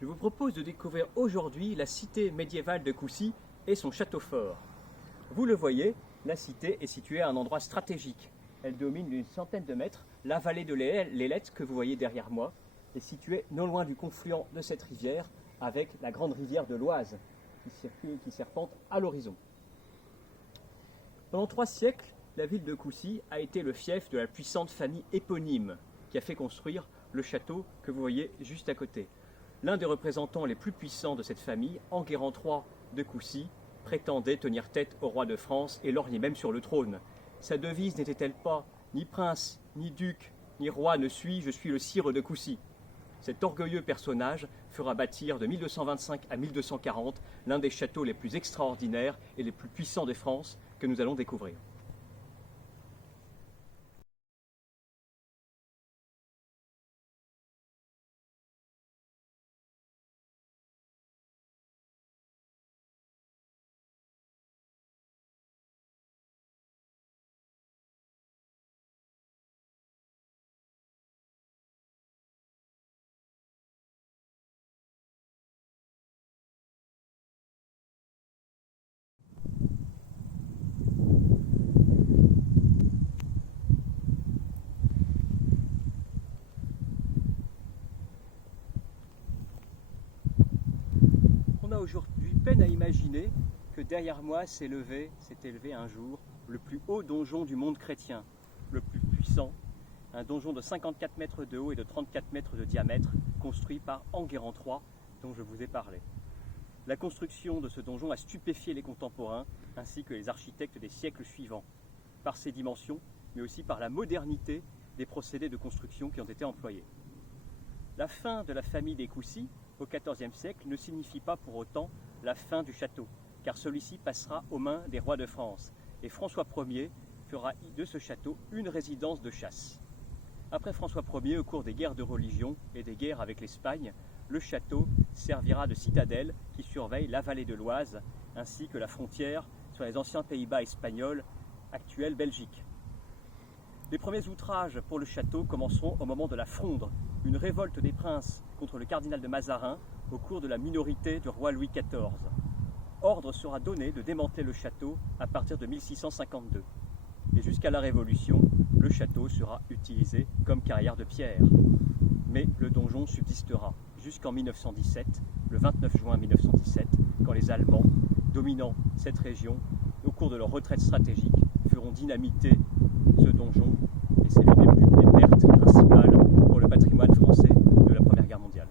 Je vous propose de découvrir aujourd'hui la cité médiévale de Coucy et son château fort. Vous le voyez, la cité est située à un endroit stratégique. Elle domine d'une centaine de mètres. La vallée de l'Ailette, que vous voyez derrière moi, est située non loin du confluent de cette rivière avec la grande rivière de l'Oise qui serpente à l'horizon. Pendant 3 siècles, la ville de Coucy a été le fief de la puissante famille éponyme qui a fait construire le château que vous voyez juste à côté. L'un des représentants les plus puissants de cette famille, Enguerrand III de Coucy, prétendait tenir tête au roi de France et lorgnait même sur le trône. Sa devise n'était-elle pas « Ni prince, ni duc, ni roi ne suis, je suis le sire de Coucy ». Cet orgueilleux personnage fera bâtir de 1225 à 1240 l'un des châteaux les plus extraordinaires et les plus puissants de France que nous allons découvrir. On a aujourd'hui peine à imaginer que derrière moi s'est élevé un jour le plus haut donjon du monde chrétien, le plus puissant, un donjon de 54 mètres de haut et de 34 mètres de diamètre, construit par Enguerrand III, dont je vous ai parlé. La construction de ce donjon a stupéfié les contemporains, ainsi que les architectes des siècles suivants, par ses dimensions, mais aussi par la modernité des procédés de construction qui ont été employés. La fin de la famille des Coucy, au XIVe siècle, ne signifie pas pour autant la fin du château, car celui-ci passera aux mains des rois de France, et François Ier fera de ce château une résidence de chasse. Après François Ier, au cours des guerres de religion et des guerres avec l'Espagne, le château servira de citadelle qui surveille la vallée de l'Oise, ainsi que la frontière sur les anciens Pays-Bas espagnols, actuelle Belgique. Les premiers outrages pour le château commenceront au moment de la Fronde, une révolte des princes contre le cardinal de Mazarin au cours de la minorité du roi Louis XIV. Ordre sera donné de démanteler le château à partir de 1652. Et jusqu'à la Révolution, le château sera utilisé comme carrière de pierre. Mais le donjon subsistera jusqu'en 1917, le 29 juin 1917, quand les Allemands, dominant cette région, au cours de leur retraite stratégique, feront dynamiter ce donjon, et c'est l'une des pertes principales pour le patrimoine français de la Première Guerre mondiale.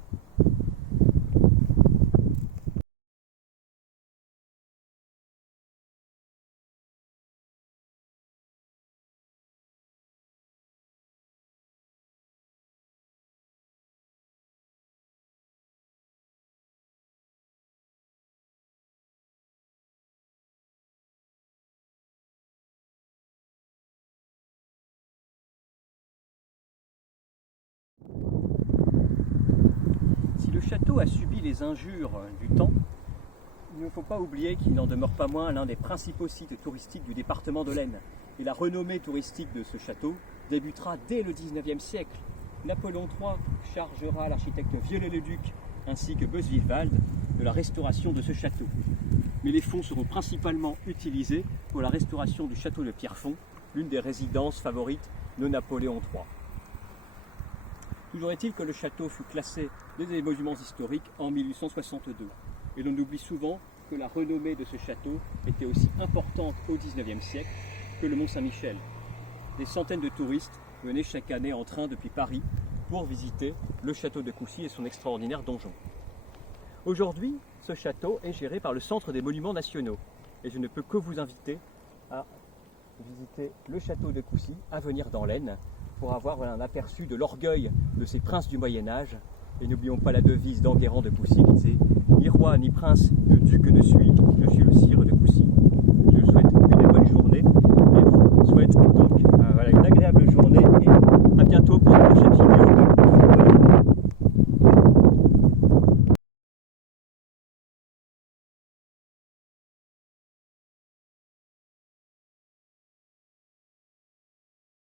Si le château a subi les injures du temps, il ne faut pas oublier qu'il n'en demeure pas moins l'un des principaux sites touristiques du département de l'Aisne. Et la renommée touristique de ce château débutera dès le XIXe siècle. Napoléon III chargera l'architecte Viollet-le-Duc ainsi que Beuswivald de la restauration de ce château. Mais les fonds seront principalement utilisés pour la restauration du château de Pierrefonds, l'une des résidences favorites de Napoléon III. Toujours est-il que le château fut classé des monuments historiques en 1862. Et l'on oublie souvent que la renommée de ce château était aussi importante au XIXe siècle que le Mont-Saint-Michel. Des centaines de touristes venaient chaque année en train depuis Paris pour visiter le château de Coucy et son extraordinaire donjon. Aujourd'hui, ce château est géré par le Centre des Monuments Nationaux. Et je ne peux que vous inviter à visiter le château de Coucy, à venir dans l'Aisne, pour avoir un aperçu de l'orgueil de ces princes du Moyen-Âge. Et n'oublions pas la devise d'Enguerrand de Coucy qui disait « Ni roi, ni prince, ni duc ne suis, je suis le sire de